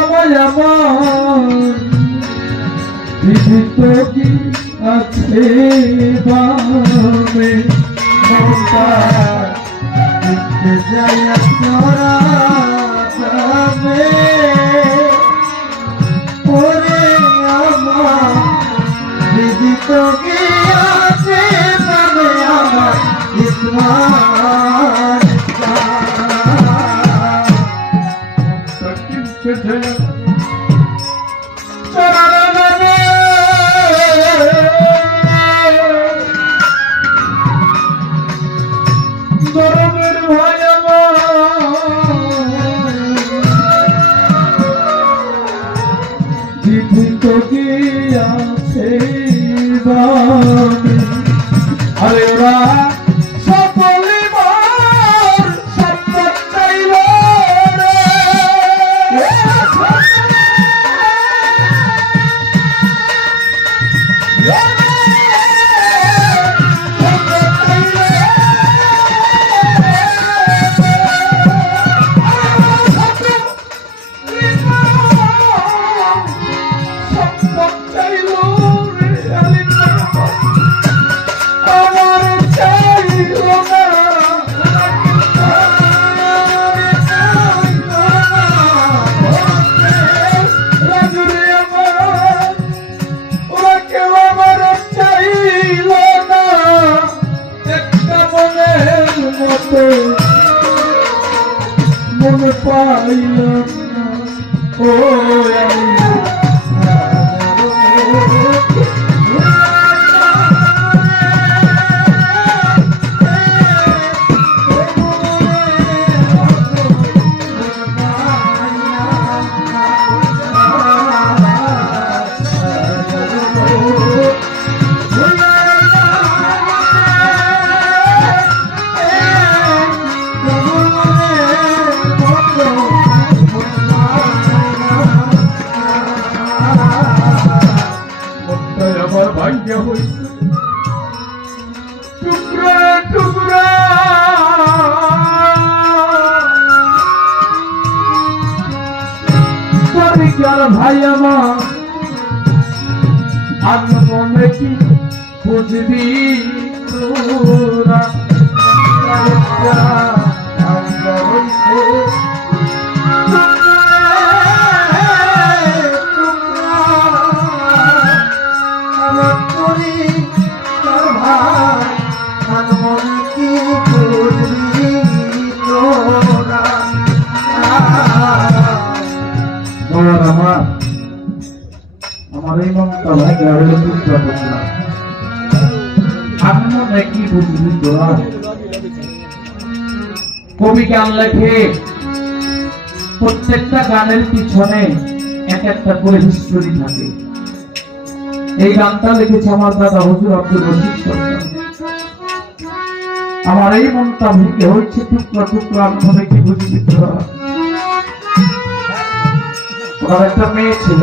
বাবা আমার জীবিত কি আছে বামে মমতা তারা দামে ওরে আমার দিদি তো গিয়াছে তবে আমার ইসমান দিদি তোকে গিয়াছে ভাগ্য হয়েছে টুকরা টুকরা। পরিকার ভাই আমার আত্ম মনে কি বুঝবি তোরা? এই কবি গান লেখে, প্রত্যেকটা গানের পিছনে এক একটা করে হিস্টোরি থাকে। এই গানটা লিখেছে আমার দাদা হুজুর আব্দুল রশিদ আমার এই মনটা ভেঙে হচ্ছে টুকরা টুকরা আমি মনে কি ওনার একটা মেয়ে ছিল।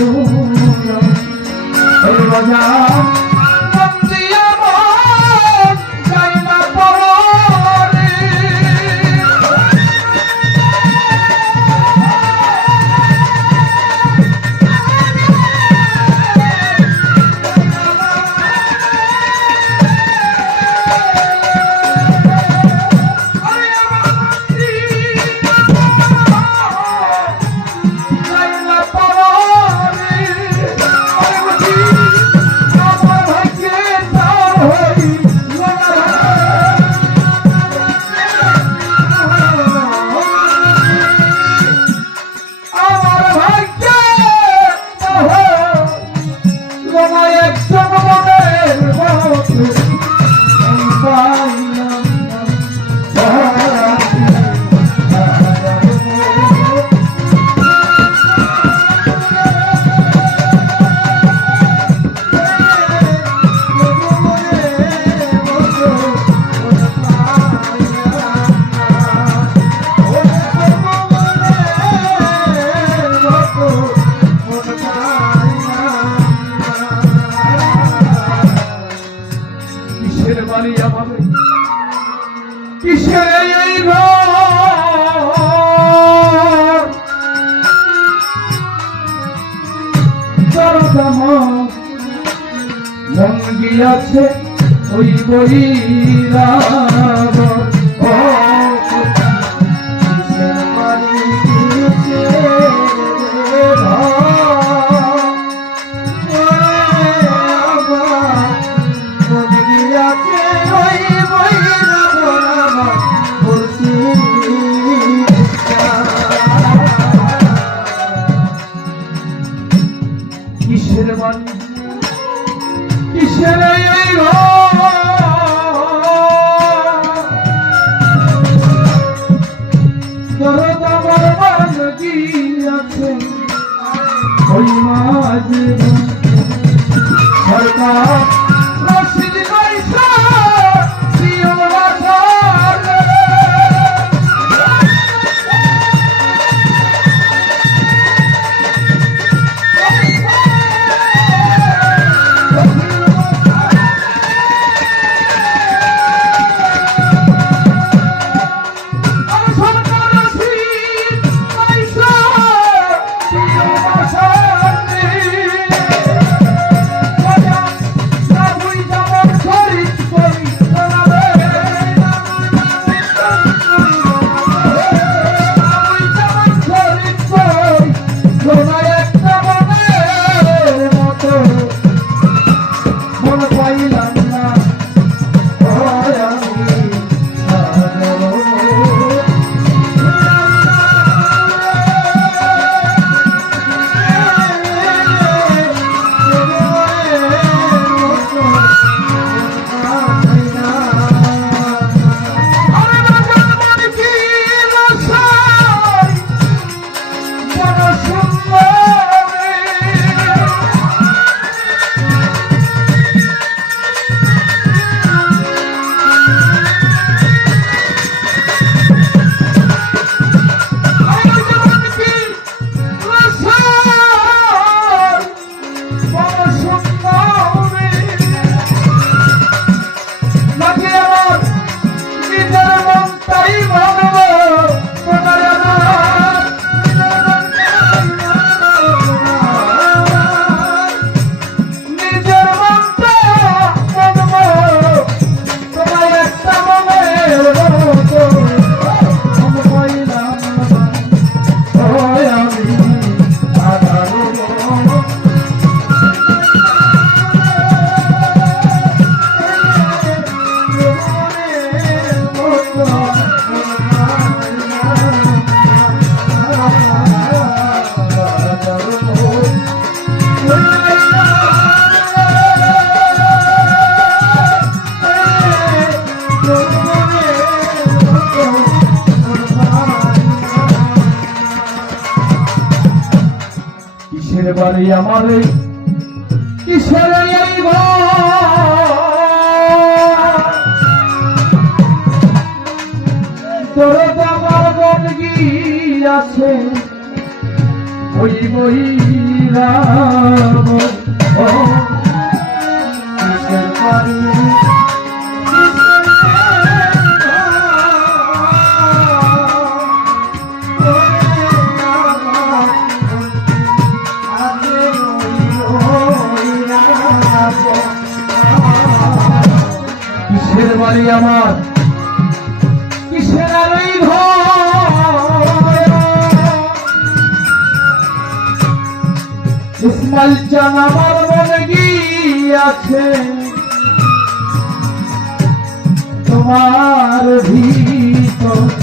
Oh, মন গিয়াছে ওই বই রাম हरी सरकार বাড়ি আমার কিসের এই? তোর আমার বনগি আছে ওই মহিলা ও কিসের বাড়ি বাড়ি আমার কিসের ঘর? ইসমাইল চান আমার মনে গিয়াছে তোমার ভিতর